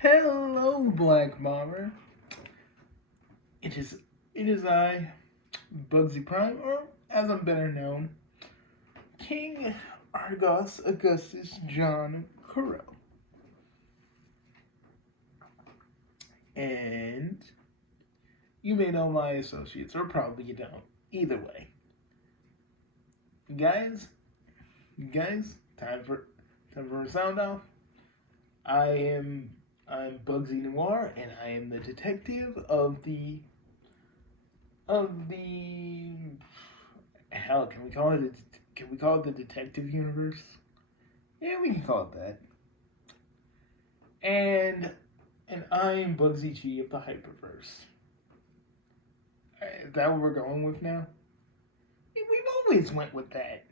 Hello, Black Bomber. It is it is I, Bugsy Prime, or as I'm better known, King Argos Augustus John Corell. And you may know my associates, or probably you don't. Either way. Guys, guys, time for a sound off. I'm Bugsy Noir, and I am the detective of the hell. Can we call it the detective universe? Yeah, we can call it that. And I am Bugsy G of the Hyperverse. Is that what we're going with now? Yeah, we've always went with that.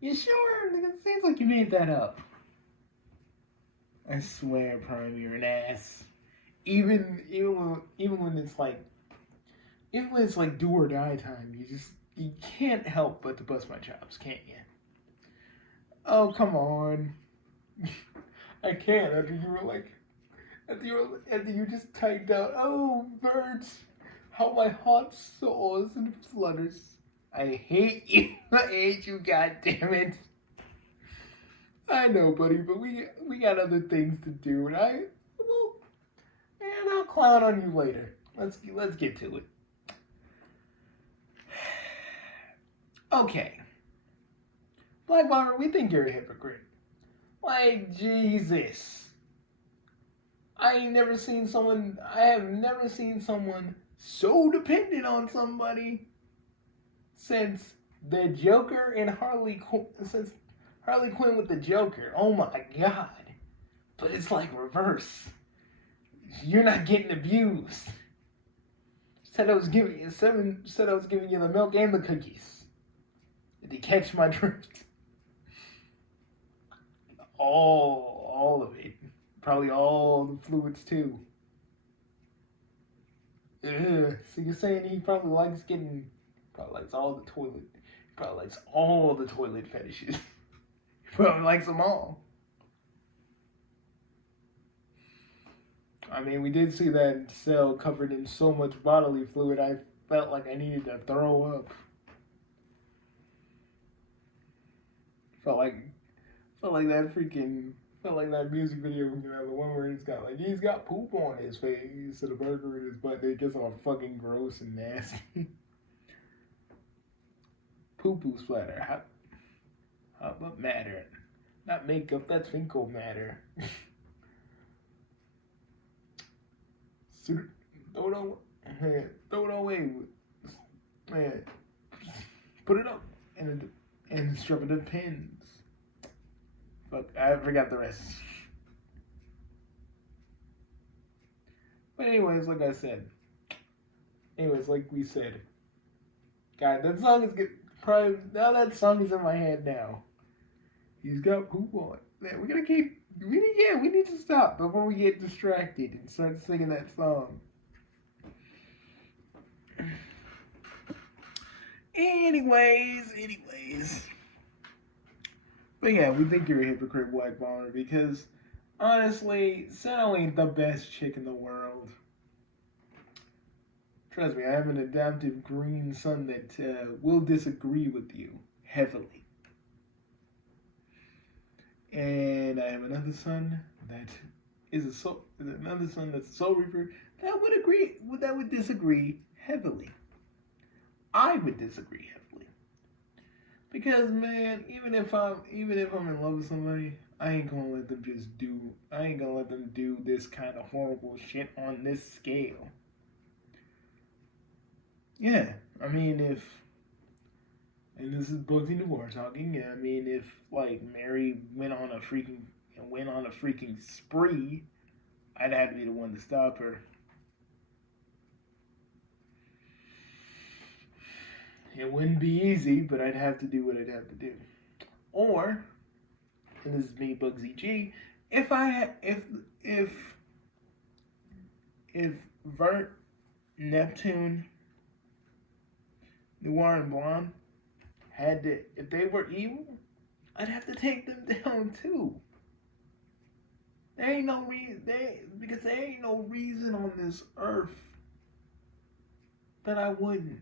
You sure? It seems like you made that up. I swear, Prime, you're an ass. Even when it's like do or die time, you can't help but to bust my chops, can't you? Oh, come on. I can't after you were like after you just typed out, oh birds, how my heart soars and flutters. I hate you. I hate you, god damn it. I know, buddy, but we got other things to do, and well, and I'll clown on you later. Let's get to it. Okay, Black Bomber, we think you're a hypocrite. Like Jesus, I have never seen someone so dependent on somebody since the Joker and since Harley Quinn with the Joker. Oh my god. But it's like reverse. You're not getting abused. Said I was giving you the milk and the cookies. Did you catch my drift? All of it. Probably all the fluids too. Ugh. So you're saying he probably likes all the toilet, probably likes all the toilet fetishes. He probably likes them all. I mean, we did see that cell covered in so much bodily fluid, I felt like I needed to throw up. Felt like felt like that freaking felt like that music video, the one where he's got poop on his face and a burger in his butt. It gets all fucking gross and nasty. Poo poo splatter. How about matter? Not makeup. That's fecal matter. Throw it away. Throw it away. Man, put it up and strip it in pins. Fuck, I forgot the rest. But anyways, like we said, God, that song is good. Probably now that song is in my head now. He's got poop on. Man, we gotta keep. We need to stop before we get distracted and start singing that song. Anyways. But yeah, we think you're a hypocrite, Black Bomber, because honestly, Sano ain't the best chick in the world. Trust me, I have an adaptive green son that will disagree with you heavily. And I have another son that another son that's a soul reaper that would disagree heavily. I would disagree heavily. Because man, even if I'm in love with somebody, I ain't gonna let them do this kind of horrible shit on this scale. Yeah, I mean if and this is Bugsy Noir talking. Yeah, I mean if like Mary went on a freaking spree, I'd have to be the one to stop her. It wouldn't be easy, but I'd have to do what I'd have to do. Or, and this is me, Bugsy G, if I if Vert, Neptune, Noir, and Blonde if they were evil, I'd have to take them down too. There ain't no reason. Because there ain't no reason on this earth that I wouldn't.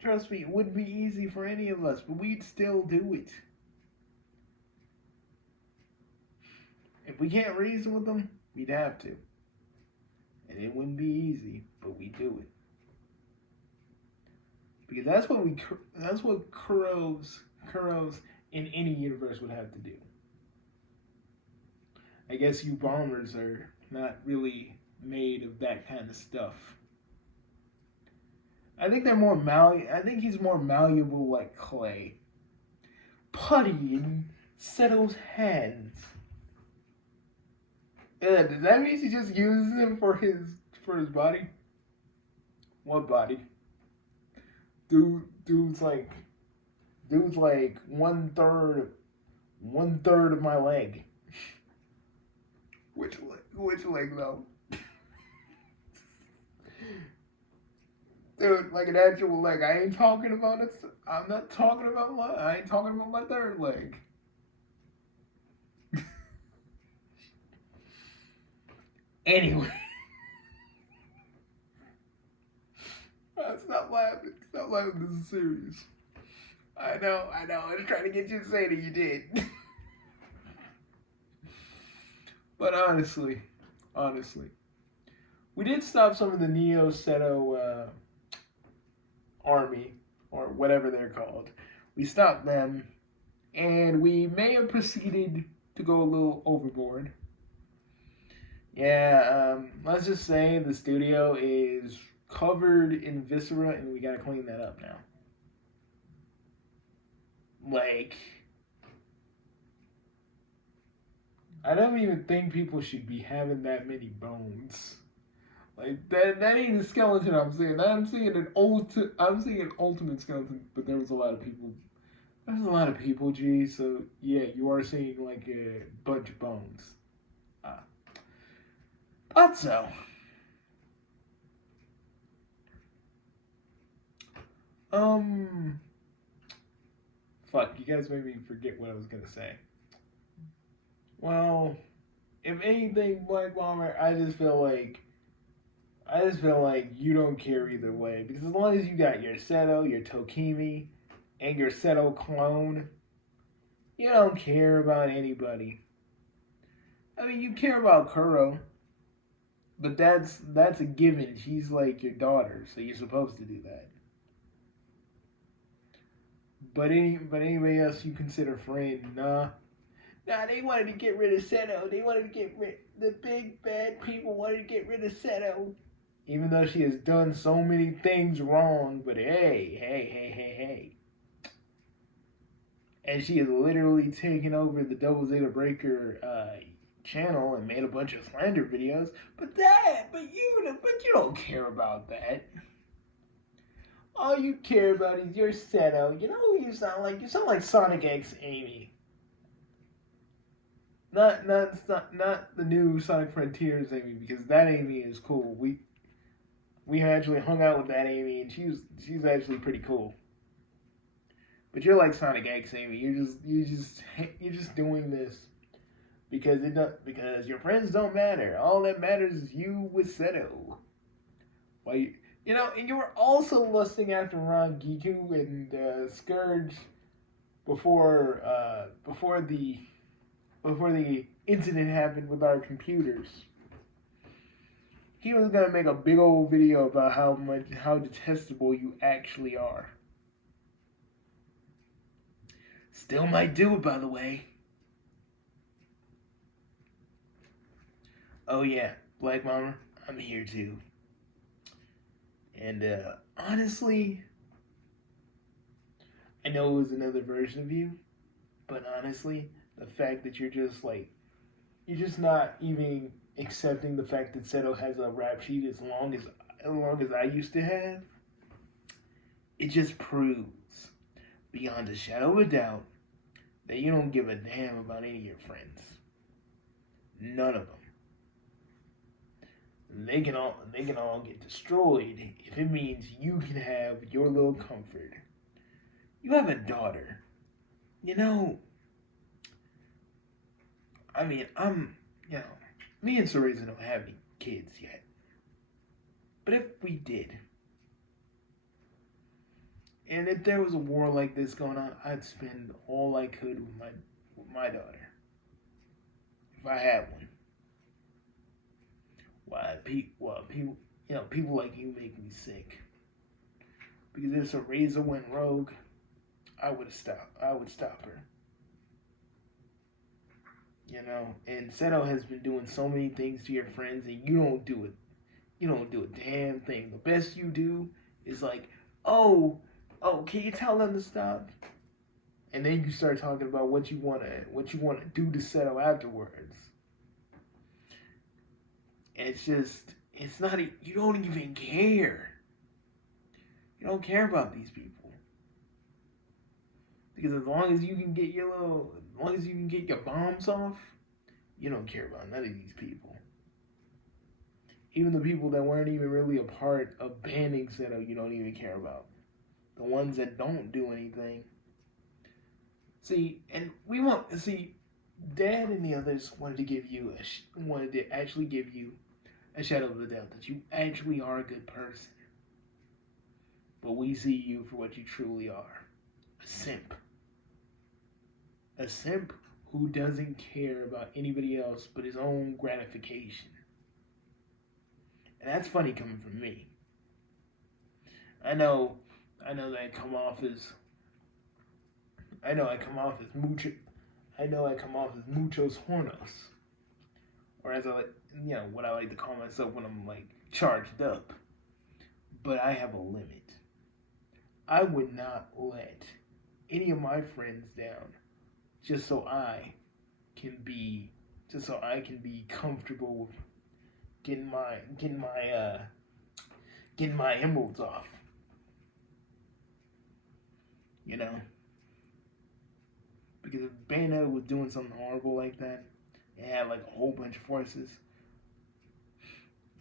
Trust me, it wouldn't be easy for any of us, but we'd still do it. If we can't reason with them, we'd have to. And it wouldn't be easy, but we do it. Because that's what Kuros in any universe would have to do. I guess you bombers are not really made of that kind of stuff. I think I think he's more malleable like clay. Putty in Seto's hands. Does that mean he just uses him for his body? What body? Dude's like 1/3 of my leg. Which leg though? Dude, like an actual leg. I ain't talking about it. I'm not talking about I ain't talking about my third leg. Anyway. Stop laughing. Stop laughing. This is serious. I know. I was trying to get you to say that you did. But honestly, we did stop some of the Neo Seto army, or whatever they're called. We stopped them, and we may have proceeded to go a little overboard. Yeah, let's just say the studio is covered in viscera, and we gotta clean that up now. Like, I don't even think people should be having that many bones. Like that ain't a skeleton I'm seeing. I'm seeing an ultimate skeleton, but there was a lot of people. There's a lot of people, G. So yeah, you are seeing like a bunch of bones. Thought so. Fuck, you guys made me forget what I was gonna say. Well, if anything, Black Bomber, I just feel like you don't care either way. Because as long as you got your Seto, your Tokimi, and your Seto clone, you don't care about anybody. I mean, you care about Kuro, but that's a given. She's like your daughter, so you're supposed to do that. But anybody else you consider friend, nah. Nah, they wanted to get rid of Seto. The big bad people wanted to get rid of Seto. Even though she has done so many things wrong, but hey. And she has literally taken over the Double Zeta Breaker channel and made a bunch of slander videos. But you don't care about that. All you care about is your Seto. You know who you sound like? You sound like Sonic X Amy. Not the new Sonic Frontiers Amy, because that Amy is cool. We actually hung out with that Amy, and she's actually pretty cool. But you're like Sonic X Amy. You're just doing this because your friends don't matter. All that matters is you with Seto. Like, and you were also lusting after Ron Giku and Scourge before the incident happened with our computers. He was gonna make a big old video about how detestable you actually are. Still might do it, by the way. Oh yeah, Black Mama, I'm here too. And honestly, I know it was another version of you, but honestly, the fact that you're just not even accepting the fact that Seto has a rap sheet as long as I used to have, it just proves beyond a shadow of a doubt that you don't give a damn about any of your friends. None of them. They can all get destroyed if it means you can have your little comfort. You have a daughter. I mean, you know, me and Cereza don't have any kids yet. But if we did, and if there was a war like this going on, I'd spend all I could with my daughter. If I had one. People, people like you make me sick. Because if Cereza went rogue, I would stop. I would stop her. And Seto has been doing so many things to your friends, and you don't do it. You don't do a damn thing. The best you do is like, oh, can you tell them to stop? And then you start talking about what you wanna do to Seto afterwards. And it's not. You don't even care. You don't care about these people because as long as you can get your bombs off, you don't care about none of these people. Even the people that weren't even really a part of banning Seto, you don't even care about. The ones that don't do anything. Dad and the others wanted to actually give you a shadow of the doubt that you actually are a good person. But we see you for what you truly are. A simp. A simp who doesn't care about anybody else but his own gratification. And that's funny coming from me. I know that I come off as muchos hornos. Or as what I like to call myself when I'm like charged up. But I have a limit. I would not let any of my friends down just so I can be comfortable with getting my emeralds off. Because if Bayonetta was doing something horrible like that and had like a whole bunch of forces,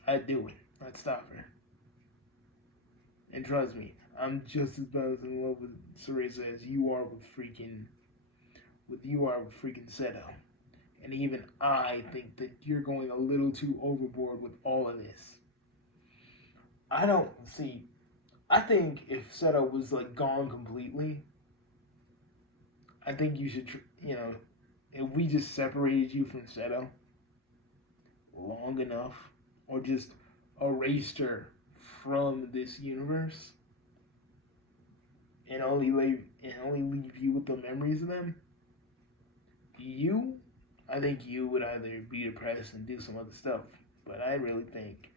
I'd do it. I'd stop her. And trust me, I'm just as bad in love with Cereza as you are with freaking Seto. And even I think that you're going a little too overboard with all of this. I think if Seto was like gone completely, I think you should, if we just separated you from Seto long enough, or just erased her from this universe, and only leave you with the memories of them, I think you would either be depressed and do some other stuff. But I really think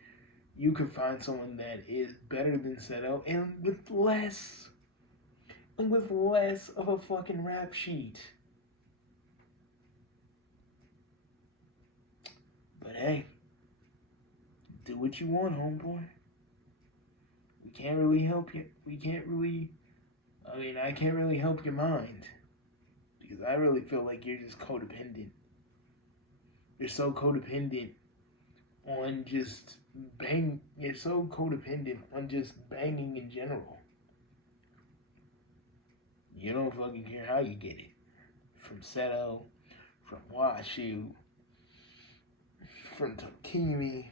you could find someone that is better than Seto and with less of a fucking rap sheet. But hey, do what you want, homeboy. We can't really help you. I can't really help your mind. Because I really feel like you're just codependent. You're so codependent on just banging in general. You don't fucking care how you get it. From Seto, from Washu, from Tokimi,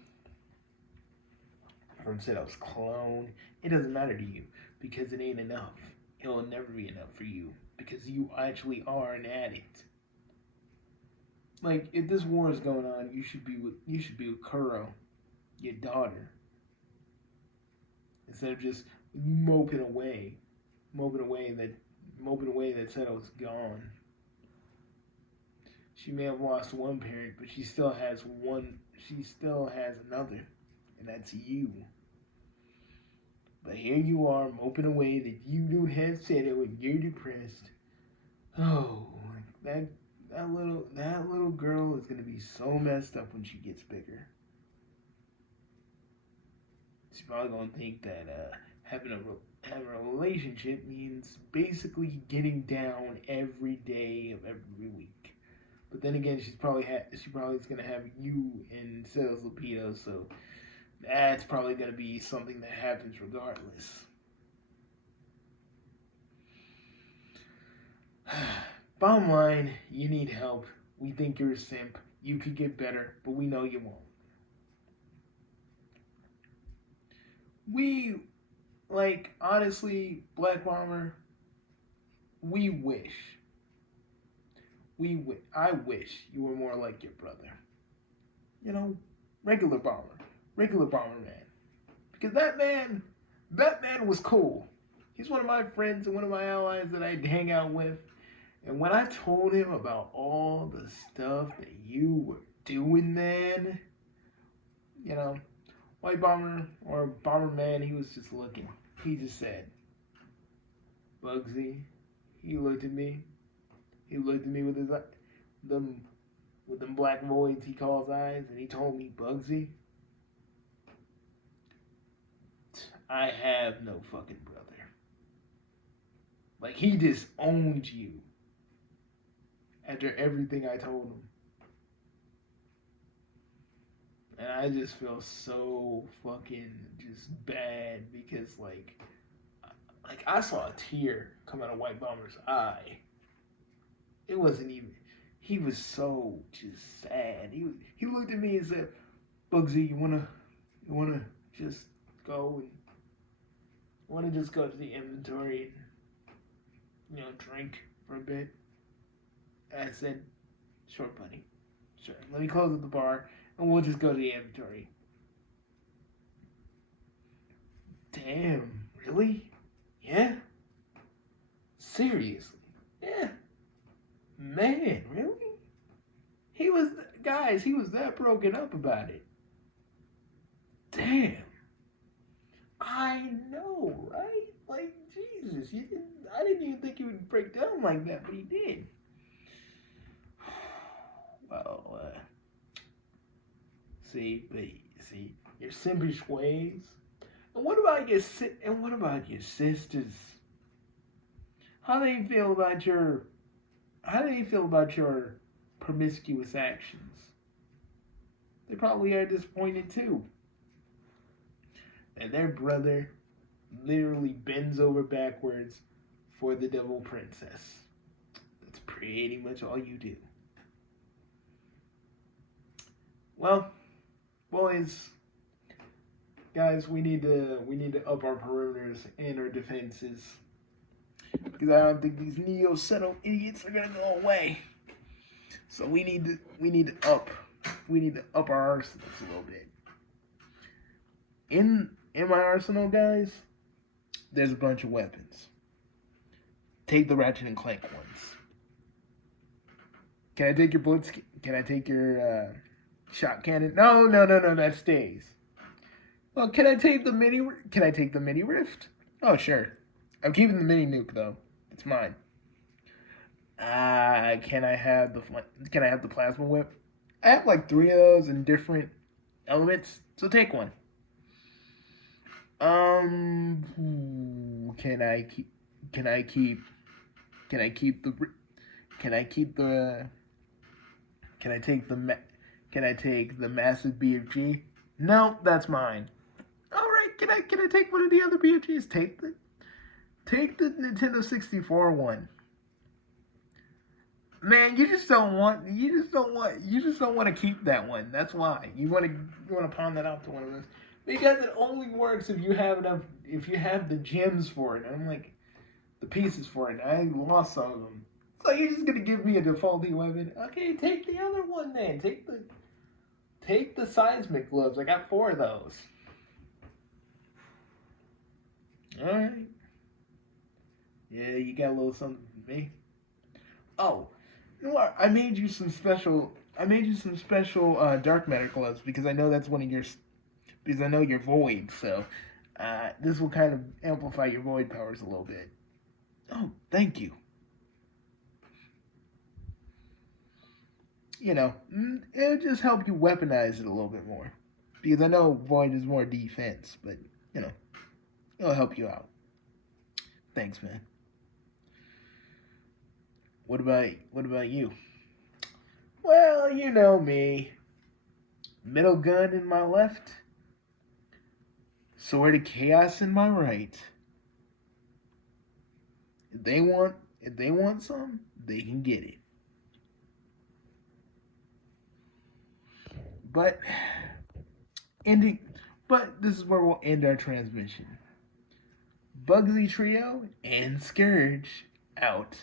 from Seto's clone. It doesn't matter to you because it ain't enough. It will never be enough for you because you actually are an addict. Like, if this war is going on, you should be with Kuro, your daughter, instead of just moping away that Seto's gone. She may have lost one parent, but she still has another, and that's you. But here you are moping away that you don't have Seto and you're depressed. Oh, that little girl is gonna be so messed up when she gets bigger. She's probably gonna think that having a relationship means basically getting down every day of every week. But then again, she's probably gonna have you and Sales Lupido, so that's probably gonna be something that happens regardless. Bottom line, you need help. We think you're a simp. You could get better, but we know you won't. We, like, honestly, Black Bomber, we wish. I wish you were more like your brother. You know, regular Bomber. Regular Bomber Man. Because that man was cool. He's one of my friends and one of my allies that I'd hang out with. And when I told him about all the stuff that you were doing, man, you know, White Bomber or Bomber Man, he was just looking. He just said, Bugsy. He looked at me. He looked at me with his them with them black voids he calls eyes, and he told me, Bugsy, I have no fucking brother. Like, he disowned you after everything I told him. And I just feel so fucking just bad because, like I saw a tear come out of White Bomber's eye. It wasn't even. He was so just sad. He looked at me and said, "Bugsy, you wanna just go and just go to the inventory and drink for a bit?" And I said, "Sure, buddy. Sure. Let me close up the bar and we'll just go to the inventory." Damn, really? Yeah? Seriously? Yeah. Man, really? He was that broken up about it. Damn. I know, right? Like, Jesus, I didn't even think he would break down like that, but he did. Well, see, your Simpich ways. And what about your sisters? How do they feel about your promiscuous actions? They probably are disappointed too. And their brother literally bends over backwards for the Devil Princess. That's pretty much all you do. Well, boys, guys, we need to up our perimeters and our defenses because I don't think these neo-settled idiots are gonna go away. So we need to up our arsenals a little bit. In my arsenal, guys, there's a bunch of weapons. Take the Ratchet and Clank ones. Can I take your blitz? Can I take your shot cannon? No, that stays. Well, can I take the mini rift? Oh, sure. I'm keeping the mini nuke though. It's mine. Can I have the plasma whip? I have like 3 of those in different elements, so take one. Can I take the massive BFG? No, that's mine. All right, can I take one of the other BFGs? Take the Nintendo 64 one. Man, you just don't want to keep that one. That's why you want to pawn that off to one of us because it only works if you have the gems for it. I'm like the pieces for it. I lost some of them. So you're just gonna give me a defaulty weapon? Okay, take the other one then. Take the seismic gloves. I got 4 of those. All right. Yeah, you got a little something for me. Oh. You know what? I made you some special dark matter gloves because I know that's one of your because I know you're void. So this will kind of amplify your void powers a little bit. Oh, thank you. It'll just help you weaponize it a little bit more because I know void is more defense, but it'll help you out. Thanks, man. What about you? Well, you know me. Middle gun in my left, sword of chaos in my right. If they want some, they can get it. But ending, but this is where we'll end our transmission. Bugsy Trio and Scourge out.